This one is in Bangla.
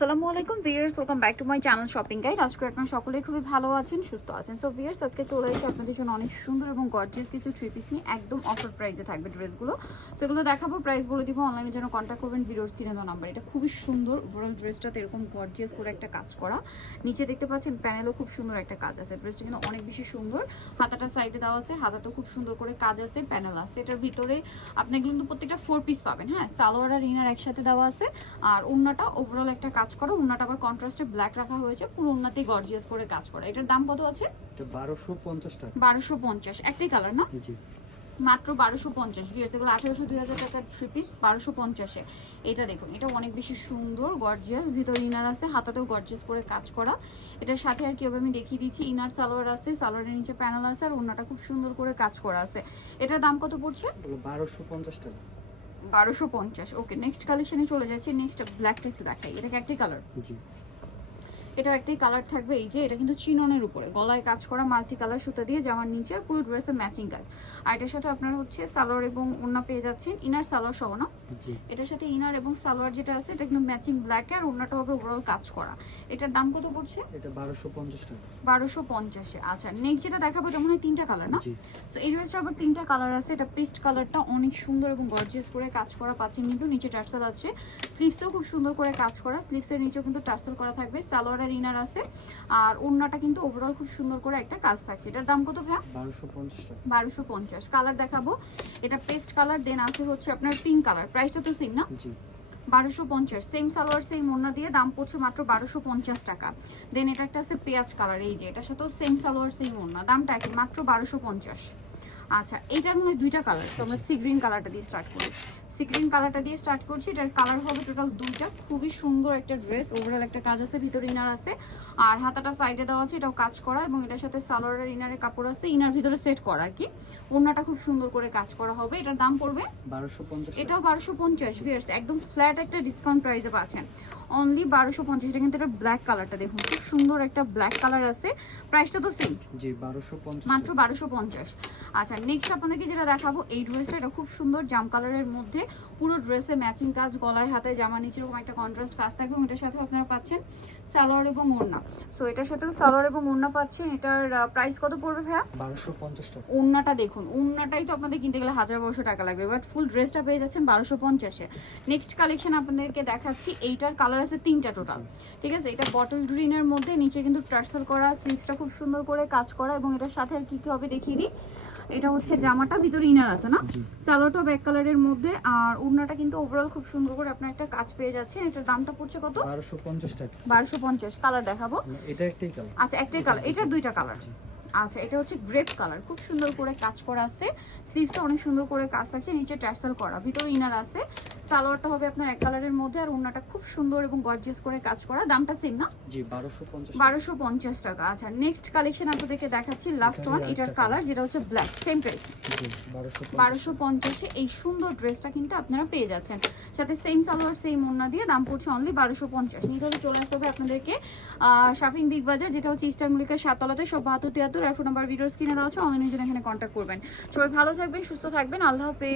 আসসালামু আলাইকুম viewers welcome back to my channel shopping guide আজকে আপনারা সকলেই খুবই ভালো আছেন, সুস্থ আছেন। সো ভিয়ার্স আজকে চলে এসে আপনাদের জন্য অনেক সুন্দর এবং গর্জিয়াস কিছু থ্রি পিস নিয়ে একদম অফার প্রাইসে থাকবে ড্রেসগুলো। দেখাবো প্রাইস বলে দিব অনলাইনের জন্য কন্ট্যাক্ট করবেন, ভিডিওর স্ক্রিনে দেওয়া নাম্বার এটা খুবই সুন্দর ওভারঅল ড্রেসটাতে এরকম গর্জিয়াস করে একটা কাজ করা। নিচে দেখতে পাচ্ছেন প্যানেলও খুব সুন্দর একটা কাজ আছে। ড্রেসটা কিন্তু অনেক বেশি সুন্দর। হাতাটা সাইডে দেওয়া আছে হাতাতেও খুব সুন্দর করে কাজ আছে প্যানেল আছে। এটার ভিতরে আপনি কিন্তু প্রত্যেকটা ফোর পিস পাবেন হ্যাঁ? সালোয়ার আর ইনার একসাথে দেওয়া আছে। আর উন্নাটা ওভারঅল একটা কাজ করা উন্নাটা আবার কন্ট্রাস্টে ব্ল্যাক রাখা হয়েছে পুরো উন্নাতেই গর্জিয়াস করে কাজ করা। এটার দাম কত আছে? এটা বারোশো পঞ্চাশ টাকা। বারোশো পঞ্চাশ একটাই কালার না? জি। মাত্র বারোশো পঞ্চাশ ভিয়ার্স এগুলো আঠারোশো দুই হাজার টাকার থ্রি পিস বারোশো পঞ্চাশে এটা দেখুন এটা অনেক বেশি সুন্দর গর্জিয়াস ভিতর ইনার আছে হাতাতেও গর্জিয়াস করে কাজ করা। এটার সাথে আর কি হবে আমি দেখিয়ে দিচ্ছি ইনার সালোয়ার আছে সালোয়ারের নিচে প্যানেল আছে আর ওনাটা খুব সুন্দর করে কাজ করা আছে। এটার দাম কত পড়ছে? বারোশো পঞ্চাশ টাকা। বারোশো পঞ্চাশ। ওকে নেক্সট কালেকশনে চলে যাচ্ছে নেক্সট ব্ল্যাকটা একটু দেখাই। এটা কি একটাই কালার জি। এটা একটাই কালার থাকবে এই যে এটা কিন্তু চিননের উপরে। গলায় কাজ করা মাল্টি কালার সুতা দিয়ে জামার নিচে আর পুরো ড্রেসের ম্যাচিং কাজ। আর এটার সাথে আপনারা হচ্ছে সালোয়ার এবং ওড়না পেয়ে যাচ্ছেন ইনার সালোয়ার সহ না? এটার সাথে ইনার এবং সালোয়ার যেটা আছে এটা কিন্তু ম্যাচিং ব্ল্যাক আর ওড়নাটা হবে ওভারঅল কাজ করা। এটার দাম কত পড়ছে? এটা বারোশো পঞ্চাশ টাকা। বারোশো পঞ্চাশে। আচ্ছা নেক্সট যেটা দেখাবো এটা মনে হয় তিনটা কালার না? সো এই ড্রেসটা আবার তিনটা কালার আছে। এটা পেস্ট কালারটা অনেক সুন্দর এবং গর্জিয়াস করে কাজ করা পাচ্ছেন কিন্তু নিচে টার্সাল আছে। স্লিভসেও খুব সুন্দর করে কাজ করা। স্লিভসের নিচেও কিন্তু টার্সাল করা থাকবে। সালোয়ার আর ইনার আছে। আর ওড়নাটা কিন্তু ওভারঅল খুব সুন্দর করে একটা কাজ থাকছে। এটার দাম কত ভাইয়া? বারোশো পঞ্চাশ টাকা। বারোশো পঞ্চাশ। কালার দেখাবো। এটা পেস্ট কালার দেন আছে হচ্ছে আপনার পিঙ্ক কালার প্রাইসটা তো সেম না? বারোশো পঞ্চাশ। সেম সালোয়ার সেম ওড়না দিয়ে দাম পড়ছে মাত্র বারোশো পঞ্চাশ টাকা। দেন এটা একটা আছে পেঁয়াজ কালার এই যে এটার সাথেও সেম সালোয়ার সেম ওড়না। দামটা একই মাত্র বারোশো পঞ্চাশ। আচ্ছা এইটার মধ্যে দুইটা কালার তো আমরা সি গ্রিন কালারটা দিয়ে স্টার্ট করি। সি গ্রিন কালারটা দিয়ে স্টার্ট করছি এটার কালার হবে টোটাল দুইটা। খুবই সুন্দর একটা ড্রেস ওভারঅল একটা কাজ আছে ভিতরে ইনার আছে। আর হাতাটা সাইডে দেওয়া আছে এটাও কাজ করা এবং এটার সাথে সালোয়ারের ইনারে কাপড় আছে ইনার ভিতরে সেট করা আর কি। ওড়নাটা খুব সুন্দর করে কাজ করা হবে। এটার দাম পড়বে? বারোশো পঞ্চাশ এটাও বারোশো পঞ্চাশ ভিয়ার্স একদম ফ্ল্যাট একটা ডিসকাউন্ট প্রাইসে পাচ্ছেন। অনলি বারোশো পঞ্চাশ এটা কিন্তু এটা ব্ল্যাক কালারটা দেখুন খুব সুন্দর একটা ব্ল্যাক কালার আছে। প্রাইসটা তো সেম জি বারোশো পঞ্চাশ মাত্র বারোশো পঞ্চাশ। আচ্ছা নেক্সট আপনাদেরকে যেটা দেখাবো এই ড্রেসটা এটা খুব সুন্দর জাম কালারের মধ্যে। পুরো ড্রেসে ম্যাচিং কাজ গলায় হাতে জামা নিচে এরকম একটা কন্ট্রাস্ট কাজ থাকবে এবং এটার সাথে আপনারা পাচ্ছেন সালোয়ার এবং ওড়না। সো এটার সাথেও সালোয়ার এবং ওড়না পাচ্ছেন। এটার প্রাইস কত পড়বে ভাইয়া? বারোশো পঞ্চাশ টাকা। ওড়নাটা দেখুন ওড়নাটাই তো আপনাদের কিনতে গেলে হাজার বারোশো টাকা লাগবে বাট ফুল ড্রেসটা পেয়ে যাচ্ছেন বারোশো পঞ্চাশে। নেক্সট কালেকশন আপনাদেরকে দেখাচ্ছি এইটার কালার আছে তিনটা টোটাল ঠিক আছে? এটা বটল গ্রিনের মধ্যে নিচে কিন্তু টার্সেল করা স্লিভসটা খুব সুন্দর করে কাজ করা এবং এটার সাথে আর কি কি হবে দেখিয়ে দিই। এটা হচ্ছে জামাটা ভিতরে ইনার আছে না। স্যালোটা ব্যাক কালারের মধ্যে আর ওড়নাটা কিন্তু ওভারঅল খুব সুন্দর করে আপনার একটা কাজ পেয়ে যাচ্ছে এটার দামটা পড়ছে কত? বারোশো পঞ্চাশ টাকা। বারোশো পঞ্চাশ কালার দেখাবো। এটা একটাই কালার আচ্ছা একটাই কালার এটার দুইটা কালার আচ্ছা এটা হচ্ছে গ্রেপ কালার খুব সুন্দর করে কাজ করা আছে। স্লিভসটা অনেক সুন্দর করে কাজ থাকছে নিচে ট্যাসেল করা ভিতরে ইনার আছে। সালোয়ারটা হবে আপনার এক কালারের মধ্যে আর ওড়নাটা খুব সুন্দর এবং গর্জিয়াস করে কাজ করা। দামটা সেম না? জি বারোশো পঞ্চাশ বারোশো পঞ্চাশ টাকা। আচ্ছা নেক্সট কালেকশন আপনাদেরকে দেখাচ্ছি লাস্ট ওয়ান এটার কালার যেটা হচ্ছে ব্ল্যাক সেম প্রাইস জি বারোশো বারোশো এই সুন্দর ড্রেসটা কিন্তু আপনারা পেয়ে যাচ্ছেন। সাথে সেম সালোয়ার সেম ওড়না দিয়ে দাম পড়ছে অনলি বারোশো পঞ্চাশ। নিতে হলে চলে আসতে হবে আপনাদেরকে শাফিন বিগ বাজার যেটা হচ্ছে ইস্টার মল্লিকার সাততলাতে সব বাহাত্তর তিয়াত্তর আর ফোন নাম্বার ভিডিওস কিনে দেওয়া আছে। অনলাইনের জন্য এখানে কন্ট্যাক্ট করবেন। সবাই ভালো থাকবেন সুস্থ থাকবেন। আল্লাহ হাফেজ।